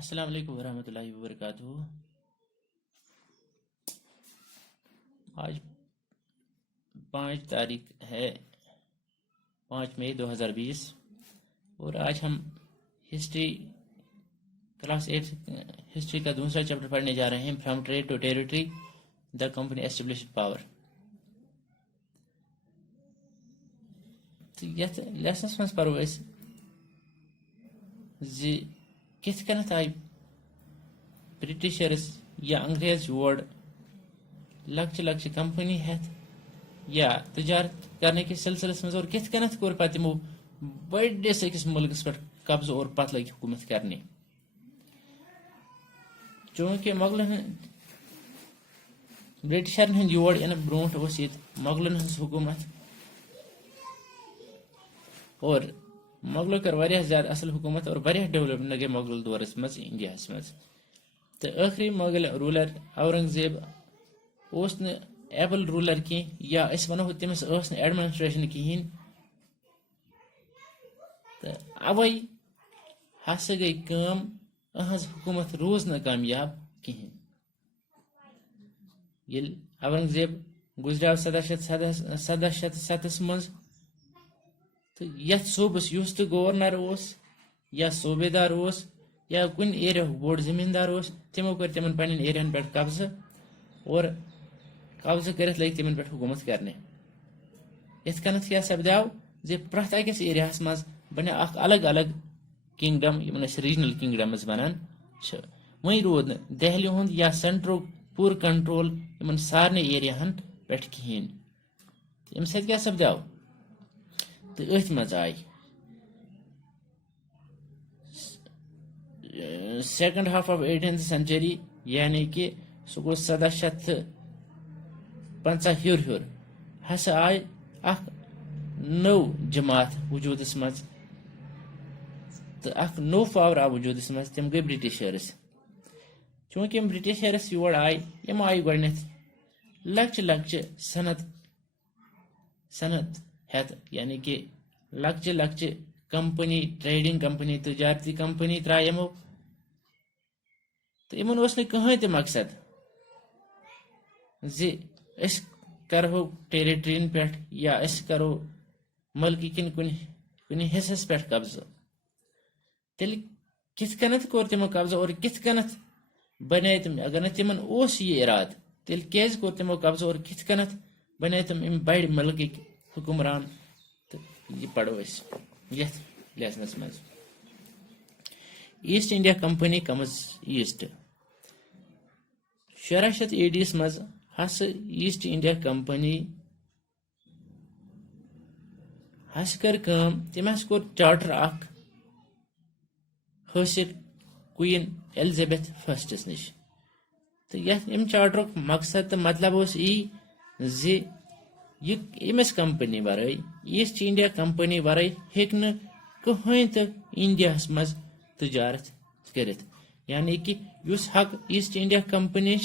अस्सलाम वालेकुम वरहमतुल्लाहि वबरकातुहू। आज 5 तारीख है, 5 मई 2020 और आज हम हिस्ट्री क्लास 8 हिस्ट्री का दूसरा चैप्टर पढ़ने जा रहे हैं, from trade to territory the company established power. तो यथ लेसनस मज पढ़ो कित कनथ आय ब्रिटिशर्स या अंग्रेज योर लक्ष्य लक्ष्य कंपनी हेत या तजारत करने के सिलसिलस मज और कित कनथ कोर पत तिमो बड़स अकिस मुल्कस पे कब्ज और पत लग हुकूमत करने। चूंकि मुगलन ब्रिटिशरन हंद योर इन ब्रोट मुगलन हंस हुकूमत और मुगलों कर वारिया ज्यादा असल हुकूमत और वारिया डेवलप लगे मुगल दौरस मज इंडिया मज। तो आखिरी मुगल रूलर औरंगजेब उस न एबल रूलर की या इस वनो तमिस एडमिनिस्ट्रेशन कहें। तो अवै हसा गई कम अहज हुकूमत रोज न कामयाब कहें। ये औरंगजेब गुजराव 1707 मज तो यथ सूबस युस तो गवर्नर या सूबेदार या कुन एरिया बोड़ जमींदार तिमो कर तिमन पन्न एरियन पे कब्जा और कब्जा कर लग तिमन पे हुकूमत करने। इत कनथ क्या सपदाव जे प्रथ अकिस एरिया मज बने अलग अलग किंगडम यमन रीजनल किंगडम्स बनान। वही रोद न दहली हुंद या सेंट्रो पूर कंट्रोल यमन सारने एरियाहन पे कहें। अम सत क्या सपदाव तो अथ मज आय second half of 18th century यानी कि सह गो 1750 हूर हूर हसा आय अख नौ जमात वजूदस मज तो अख नो पावर आव वजूदस मज तम गई ब्रिटिशर्स। चूंकि यम ब्रिटिशर्स योर आय यम आय गणित लक्ष्य लक्ष्य सनत हेत यानी कि लक्ष्य लक्ष्य कंपनी ट्रेडिंग कंपनी तजारती कंपनी त्रा यमो। तो इन कहें तो मकसद जे करो टेरिटरीन पे या करो मुल्क किन कुन हिस्सस पे कब्जा तेल कित कनथ कोर तिमो कब्जा और कित कनथ बने तुम अगर न तिमन ये इराद तेल कैज कोर तिमो कब्जा और कित कनथ बने तुम इन बड़ मुल्क हुक्मरान। तो ये पढ़ो यथ लेसनस मज ईस्ट इंडिया कंपनी कमज ईस्ट 1700 AD मज हस ईस्ट इंडिया कंपनी हस कर कम तम हस कोर चार्टर अख हासिल क्वीन एलिजाबेथ फर्स्टस निश। तो यम चार्टर मकसद तो मतलब जे यमस कंपनी वराई ईस्ट इंडिया कंपनी वराई हेक न कहीं तो इंडिया मज तजारत कर यानी कि युस हक ईस्ट इंडिया कंपनी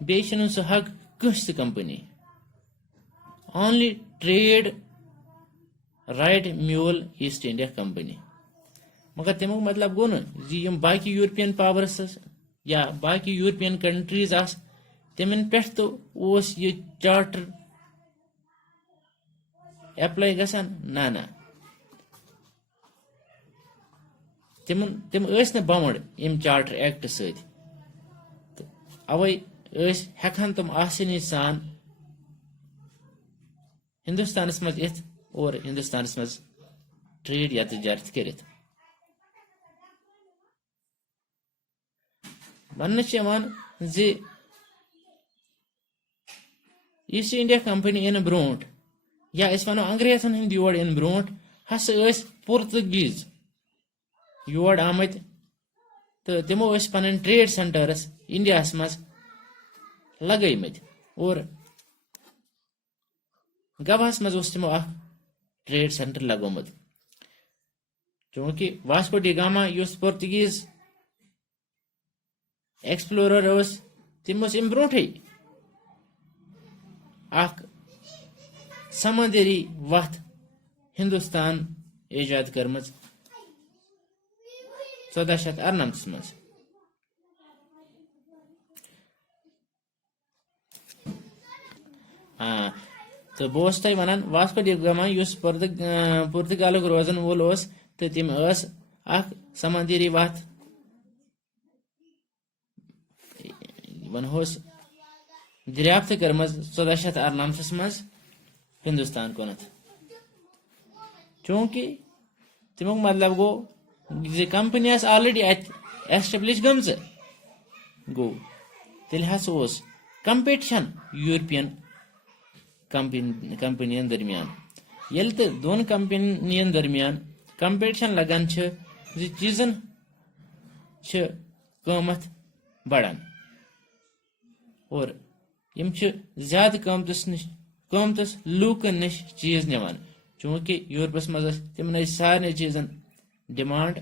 बे सह हक कस कंपनी ओनली ट्रेड राइट म्यूल ईस्ट इंडिया कंपनी। मगर तमुक मतलब गो न बाकी यूरोपियन पावर्स या बाकी यूरोपियन कंट्रीज तमन पे तो ये चार्टर एप्लाई गसान ना तम बाउंड इम चार्टर एक्ट सत अवै हेकान तम आसानी सान हिंदुस्तान मज इत और हिंदुस्तान मज ट्रेड या तजारत कर। वन जे ईस्ट इंडिया कंपनी इन ब्रोट या वनो अंग्रेजन हंद योर इन ब्रोट हस पुर्तगीज योर आमत तो तमो पन ट्रेड सेंटर्स इंडिया मज लगमत और गवास मज तमो ट्रेड सेंटर लगोमुत। चूंकि वास्को डी गामा पुर्तगीज एक्सप्लोरर तम अम ब्रोटे समंदरी वथ हिंदुस्तान ईजाद कर्म 1498 मज हाँ तो बह तह वन वास्को डी गामा पुर्तगाल रोजन वोल तो तम समंदरी वत वनहोस दरियाफ्त कर्म 1498 मज हिंदुस्तान कुनत चूंकि तमुक मतलब गो कंपनी ऑलरेडी एस्टेब्लिश गम गो तेल कंपटिशन यूरोपियन कंपनियन दरमियान ये तो दोन कंपनियन दरमियान कंपटिशन लगान चीजन कीमत बढ़ान और यम ज्यादा कीमतस लूकन नश चीज निवान चूंकि यूरोपस मज तमन सारे चीजन डिमांड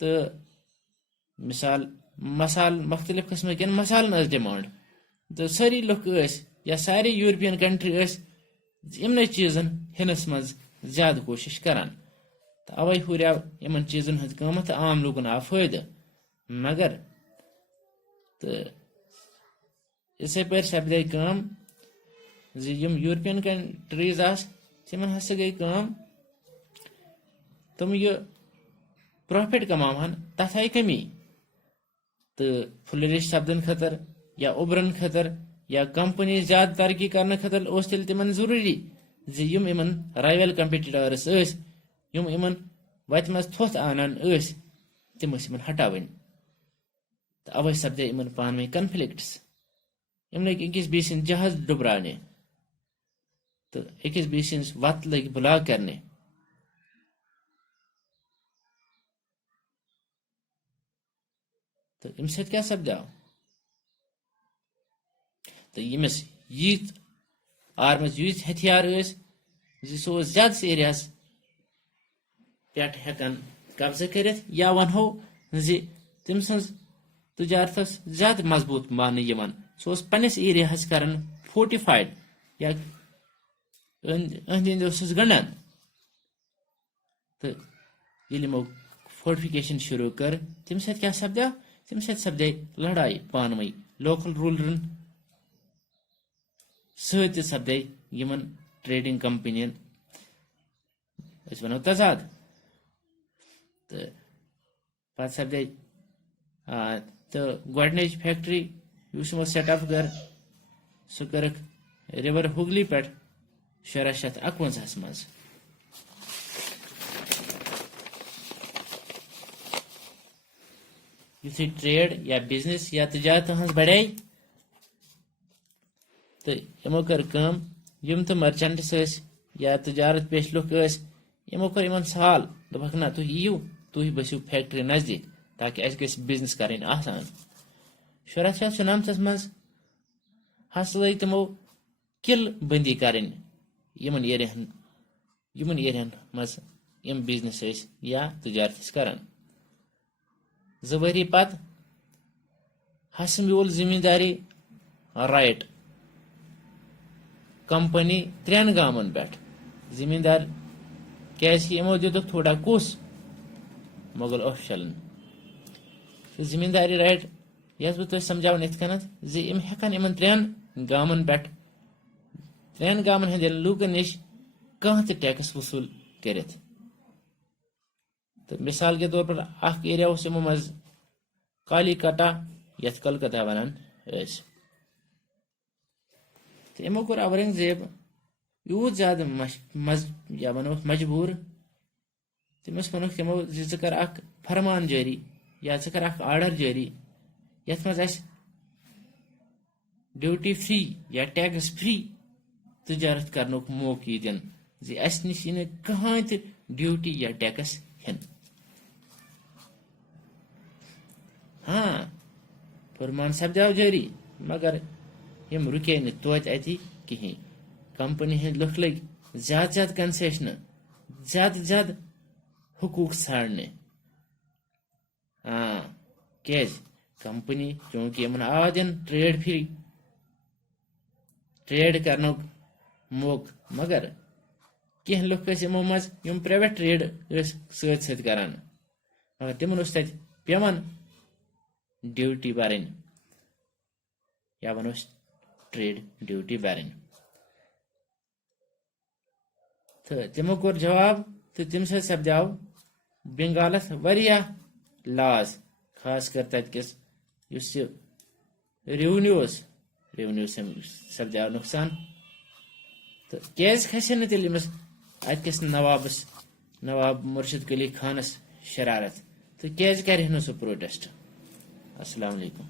तो मिसाल मसाल मुख्तलिफ किस्म के मसालन डिमांड तो सारी लुक या सारे यूरोपियन कंट्री इमन चीजन हेनस मज ज्यादा कोशिश करान तो अवे हुआ इन चीजन हज कीमत आम लूकन आव फायदे मगर तो इसे पर सपदे कम यूरोपियन कंट्रीज तमन हसा गई कम तुम ये प्रॉफिट कमावान तथ आई कमी तो फ्लरिश सपदन खतर या उभरन खतर या कंपनी ज्यादा तरक्की करने खतर तेल तिमन जरूरी इन राइवल कंपिटिटर्स इन वत मज थोथ आनान तम हटावन तो अवे सपदे इन पान में कन्फ्लिक्ट्स इन लग अकिस बीस जहाज डुबराने तो अकिस बीस वत लग ब्लॉक करने तो अम क्या सपदाव तो यमिस यीत आर्मस यूत हथियार सो ज्यादा एरिया पे हेकान कब्जा कर या वनो तम तजारत ज्यादा मजबूत मान सो पन्निस एरिया कर फोर्टिफाइड या अंद गंडान तो यमो फोर्टिफिकेशन शुरू कर तम क्या सपदा तम सपदे लड़ाई पानवे लोकल रूलरन सपदे यमन ट्रेडिंग कंपनियन वनो तजाद तो पे सपदे तो गच फैक्ट्री सेटअप कर सह कर रिवर हुगली पे 1751 मज युथी ट्रेड या बिजनेस या तजारत हज बढ़े तो यमो कर यम तो मर्चेंट्स या तजारत पेश लुक यमो कर इन साल दोपक ना तुम यू तुम बसो फैक्ट्री नजदीक ताकि अस गस बिजनेस करें आसान 1794 मज हस लग तमो किल बंदी करें यमन एरियान मज यम बिजनेस या तजारत करान 2 वरी पत हस म्यूल जिम्मेदारी राइट कंपनी 3 गामन पे जिम्मेदार क्या यमो दितुक थोड़ा कुस मुगल ऑफिशलन जिम्मेदारी राइट यस बह समझावन इत हेकान इन 3 गामन पे 3 गामन हंद लूकन नश कह टैक्स वसूल कर तो मिसाल के तौर पर एरिया यमो मज कालीकटा यथ कलकत्ता वनान तो यमो कोर औरंगजेब यूत ज्यादा वनो मजबूर तमस वोन तमो कर फरमान जारी या कर आर्डर जारी यथ मज ड्यूटी फ्री या टैक्स फ्री तजारत करने मौके दिन नश कहाँ ड्यूटी या टैक्स हेन हाँ फरमान सपदाव जारी मगर यम रुके नोत अति कहें कंपनी हंद लुक लग ज्यादा कंसेशन ज्यादा हुकूक छाड़ने हाँ क्या कंपनी चूंकि इन आदन ट्रेड फ्री ट्रेड करने मौक मगर कह लुक यमो मज प्राइवेट ट्रेड सत करान मगर तिमन पेवन ड्यूटी बरन या वनोस ट्रेड ड्यूटी बरन। तो तमो कोर जवाब तो तम सपदाव बंगालस वारियाह लॉस, खास कर तस रेवन्यू सपदाव नुकसान। तो क्या खसे न तेल अतकस नवाब मुर्शिद कुली खानस शरारत, तो क्या कर सह प्रोटेस्ट। अस्सलाम वालेकुम।